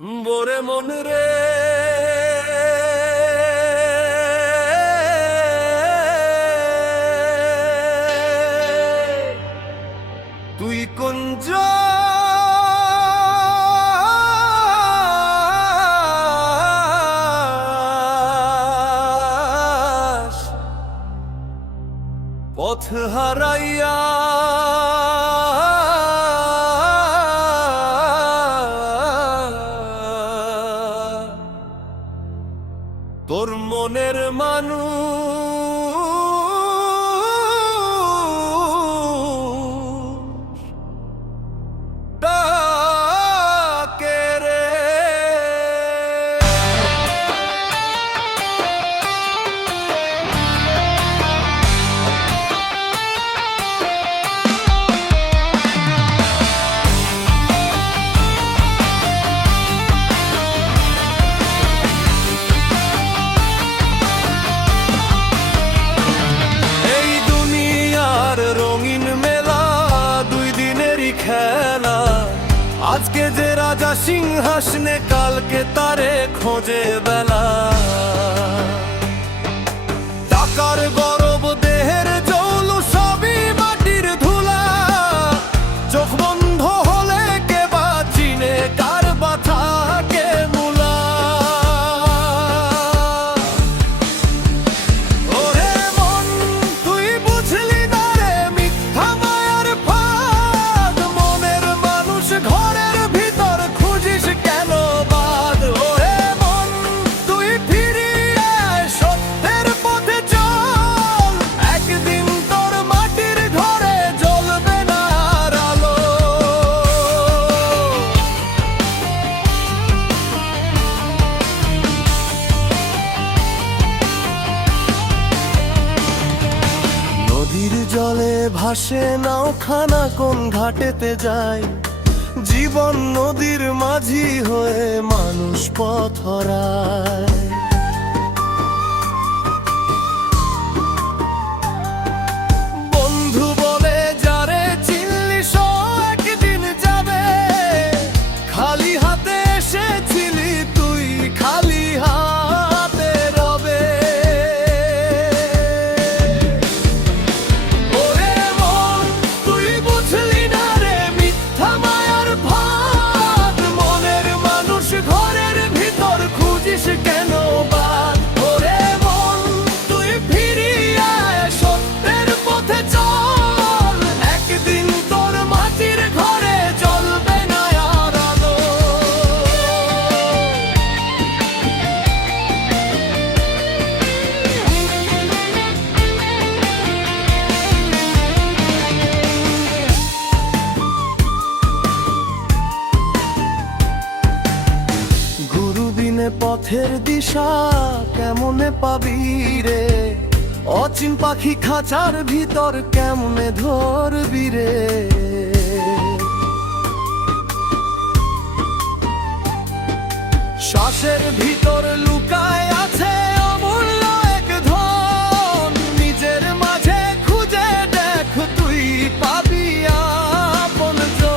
বোরে মন রে, তুই কোন পথ হারাইয়া তোর মনের মানুষ ডাকে রে। খেলা আজকে যে রাজা সিংহাসনে, কালকে তারে খোঁজে বেলা। টাকার গরব দেহের জৌলু সবই মাটির ধুলা, চোখ বন্ধ হলে কে বা চিনে কার বাথা কে মূলা। ওরে মন তুই বুঝলি না রে মিথ্যা মায়ার ফাঁদ, মনের মানুষ ঘরের ভিতর খুঁজিস কেন বাদ। ওরে মন তুই ফিরিয়ে সত্যের পথে চল, একদিন তোর মাটির ঘরে জ্বলবে না আর আলো। নদীর জলে ভাসে নাওখানা কোন ঘাটেতে যায়, জীবন নদীর মাঝি হয়ে মানুষ পথ হারায়। বন্ধু বলে যারে চিনলি সে একদিন যাবে, খালি হাতে এসেছিলি তুই খালি হাতে রবে। ওরে মন তুই বুঝলি না রে মিথ্যা মায়ার ফাঁদ, মনের মানুষ ঘরের ভিতর খুঁজিস কেন বাদ। ওরে মন তুই ফিরিয়ে সত্যের পথে চল, একদিন তোর মাটির ঘরে জ্বলবে না আর আলো। গুরু বিনে পথের দিশা কেমনে পাবি রে, অচিন পাখি খাঁচার ভিতর কেমনে ধরবি রে। শ্বাসের ভিতর লুকায় আছে অমূল্য এক ধন, নিজের মাঝে খুঁজে দেখ তুই পাবি আপনজন।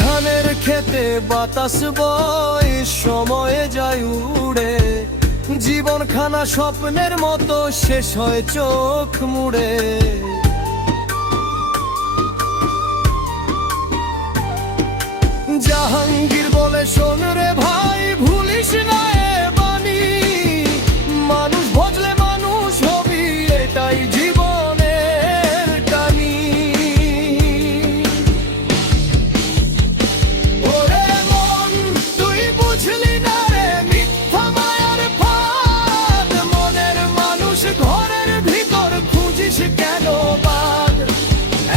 ধানের খেতে বাতাস বয় সময়ে যায় উড়ে, জীবন খানা স্বপ্নের মতো শেষ হয় চোখ মুড়ে। জাহাঙ্গীর বলে শোন রে ভাই ভুলিস না এ বাণী, মানুষ ভজলে মানুষ হবি এটাই জীবনের কানি। ওরে মন তুই বুঝলি না রে মিথ্যা মায়ার ফাঁদ, মনের মানুষ ঘরের ভিতর খুঁজিস কেন বাদ।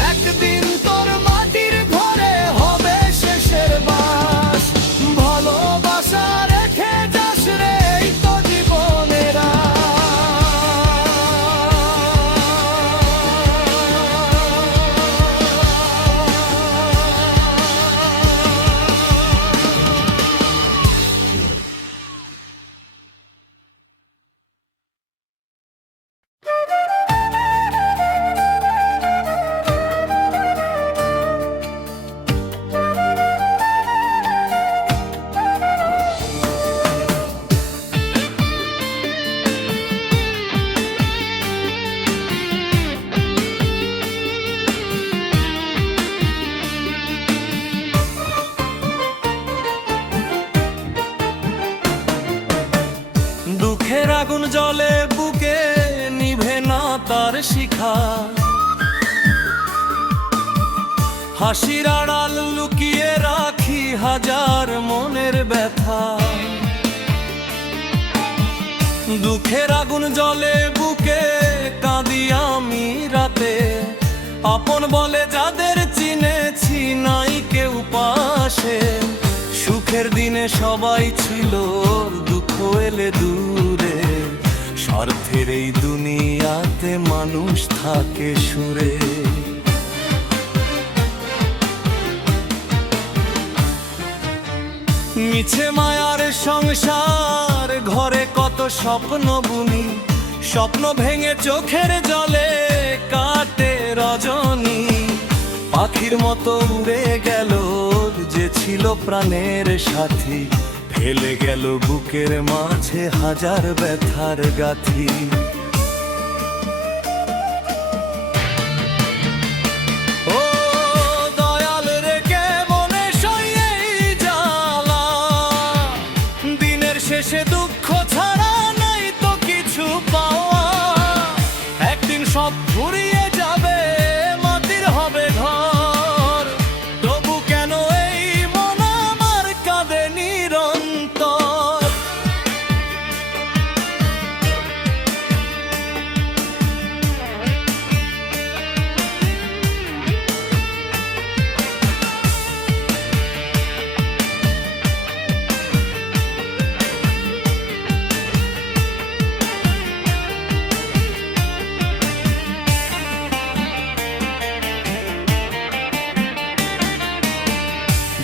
একদিন তোর মাটির ঘরে হবে শেষের বাস, ভালো শিখা, হাসির আড়াল লুকিয়ে রাখি হাজার মনের ব্যথা। দুঃখের আগুন জ্বলে বুকে কাঁদি আমি রাতে, আপন বলে যাদের চিনেছি নাই কেউ পাশে। সুখের দিনে সবাই ছিল, দুঃখ এলে দূরে, স্বার্থের এই দুনিয়াতে মানুষ থাকে সুরে। মিছে মায়ার সংসার, ঘরে কত স্বপ্ন বুনি, স্বপ্ন ভেঙে চোখের জলে কাটে রজনী। পাখির মতো উড়ে গেল যে ছিল প্রাণের সাথী, ফেলে গেল বুকের মাঝে হাজার ব্যথার গাথি। ও দয়াল রে কেমনে সইয়ে জ্বালা, দিনের শেষে দুঃখ ছাড়া নাই তো কিছু পাওয়া। একদিন সব ফুরিয়ে যাবে, মাটির হবে ঘর, তবু কেন এই মন আমার কাঁদে নিরন্তর।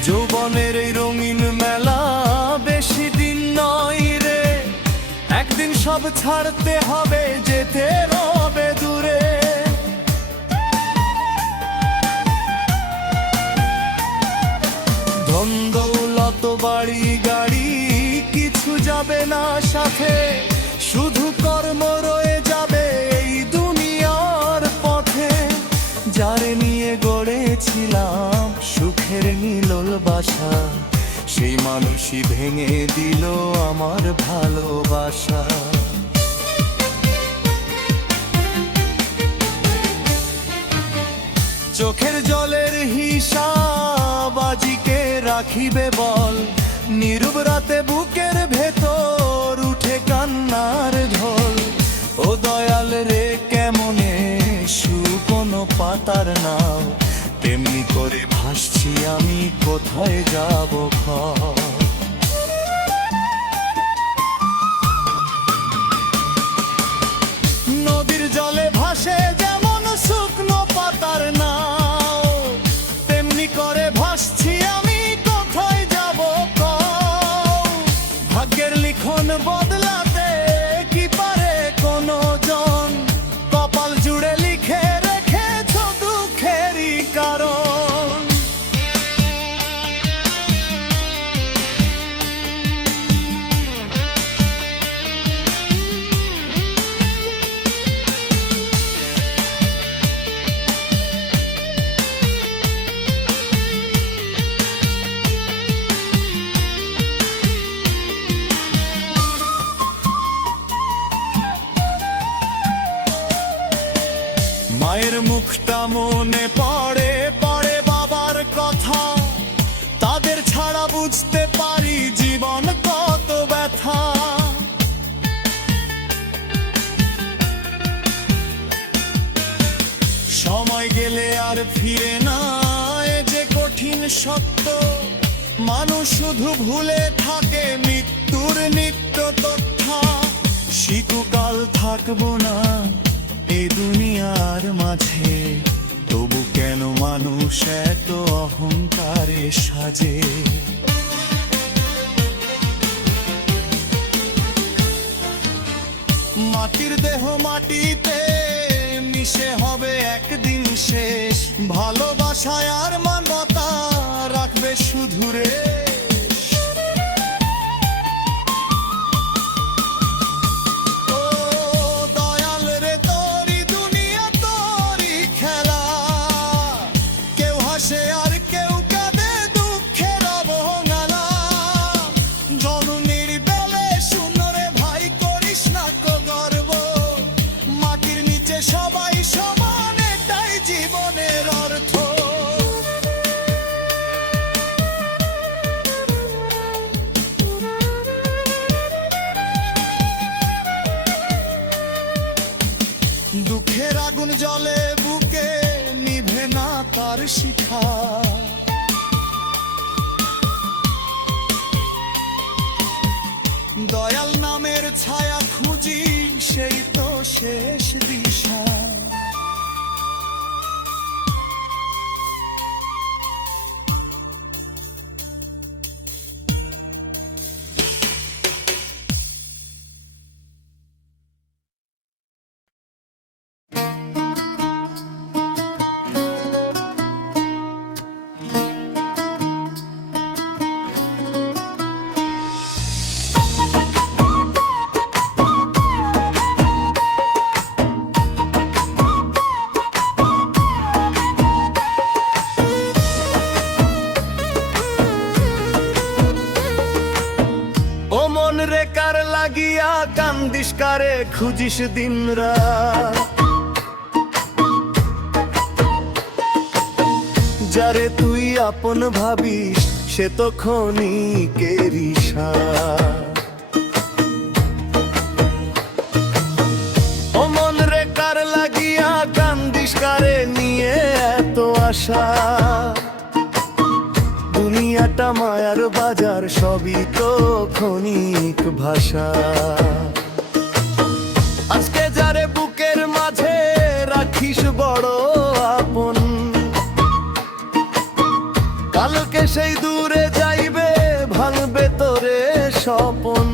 যৌবনের এই রঙিন মেলা বেশি দিন নয় রে, একদিন সব ছাড়তে হবে, যেতে হবে দূরে। ধন দৌলত বাড়ি গাড়ি কিছু যাবে না সাথে, শুধু কর্ম রয়ে যাবে এই দুনিয়ার পথে। যারে নিয়ে গড়েছিলাম সুখের নিলল বাসা, সেই মানুষই ভেঙে দিল আমার ভালোবাসা। চোখের জলের হিসাব আজিকে রাখিবে বল, নীরব রাতে বুকের ভেতর উঠে কান্নার ঢোল। ও দয়াল রে কেমনে শুকনো পাতার নাও, তেমনি করে ভাসছি আমি কোথায় যাব খর। নদীর জলে ভাসে যেমন শুকনো পাতার নাও, তেমনি করে ভাসছি আমি কোথায় যাব কও। ভাগ্যের লিখন বদলাতে কি পারে কোনো জন, কপাল জুড়ে লিখে রেখেছ দুঃখেরই কারণ। মায়ের মুখটা মনে পড়ে পড়ে, বাবার কথা, তাদের ছাড়া বুঝতে পারি জীবন কত ব্যথা। সময় গেলে আর ফিরে না, এ যে কঠিন সত্য, মানুষ শুধু ভুলে থাকে মৃত্যুর নিত্য তথ্য। শীতকাল থাকবো না এই দুনিয়ার মাঝে, তবু কেন মানুষ এত অহংকারে সাজে। মাটির দেহ মাটিতে মিশে হবে একদিন শেষ, ভালোবাসায় আর মানবতা রাখবে শুধু রে। সবাই দয়াল নামের ছায়া খুঁজি, সেই তো শেষ দিশা। রে কার লাগিয়া কান্দিস কারে খুঁজিস দিন রাত, যারে তুই আপন ভাবিস সে তো ক্ষণিকের সাথ। ও মন রে কার লাগিয়া কান্দিস কারে নিয়ে এত আশা, দুনিয়াটা মায়ার বাজার সবই তো ক্ষণিক ভাষা। আজকে যারে বুকের মাঝে রাখিস বড় আপন, কালকে সেই দূরে যাইবে ভাঙবে তোরে স্বপন।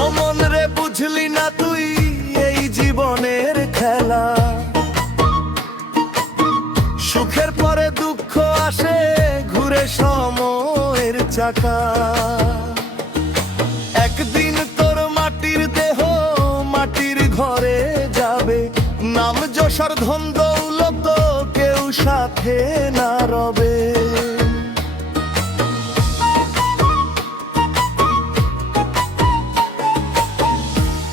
ও মন রে বুঝলি না তুই এই জীবনের খেলা, সুখের পরে দুঃখ আসে ঘুরে সময়ের চাকা। একদিন তোর মাটির দেহ মাটির ঘরে যাবে, নাম যশোর ধন দৌলত কেউ সাথে না রবে।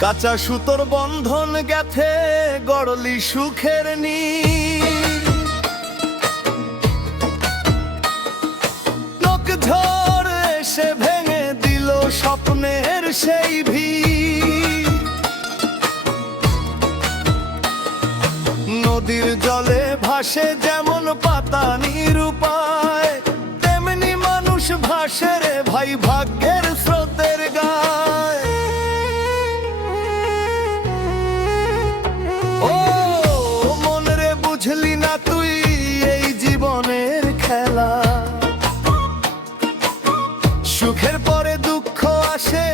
কাঁচা সুতোর বন্ধন গেথে গড়লি সুখের নীড়, লোক ঝড় এসে ভেঙে দিল স্বপ্নের সেই ভিড়। নদীর জলে ভাসে যেমন পাতা নিরুপায়, তেমনি মানুষ ভাসে রে ভাই ভাগ্যের স্রোতের গায়। ও মন রে বুঝলি না তুই এই জীবনের খেলা, সুখের পরে দুঃখ আসে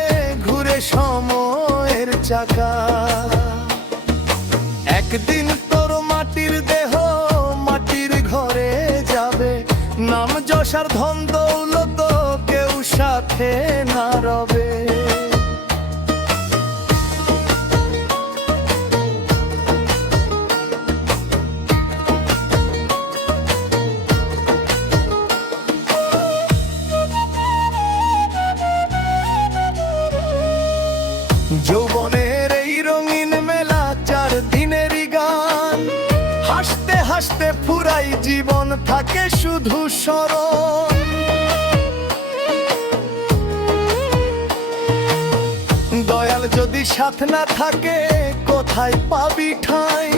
ঘুরে সময়ের চাকা। একদিন তোর মাটির দেহ মাটির ঘরে যাবে, নাম যশার ধন দৌলত কেউ সাথে না রবে। যৌবনের এই রঙিন মেলা 4 দিনেরই গান, হাসতে হাসতে ফুরাই জীবন থাকে শুধু স্মরণ। দয়াল যদি সাথ না থাকে কোথায় পাবি ঠাঁই,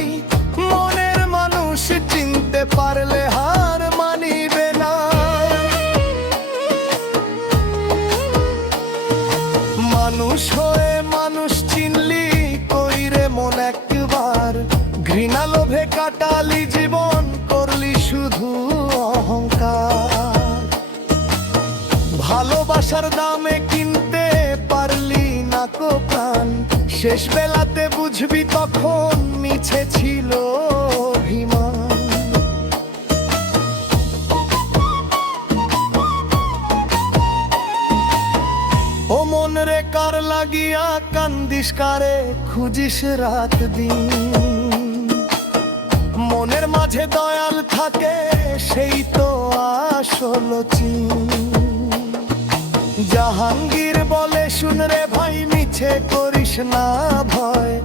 মনের মানুষ চিনতে পারলে হার মানিবে না। মানুষ হয়ে মানুষ চিনলি কইরে মন একবার, ঘৃণা লোভে কাটালি জীবন করলি শুধু অহংকার। ভালোবাসার দামে কিনতে পারলি না কো প্রাণ, শেষ বেলাতে বুঝবি তখন মিছে ছিল অভিমান। ও মন রে কার লাগিয়া কান্দিস কারে খুঁজিস রাত দিন, মনের মাঝে দয়াল থাকে সেই তো আসল চিন। জাহাঙ্গীর বলে শুন রে ভাই মিছে করিস না ভয়,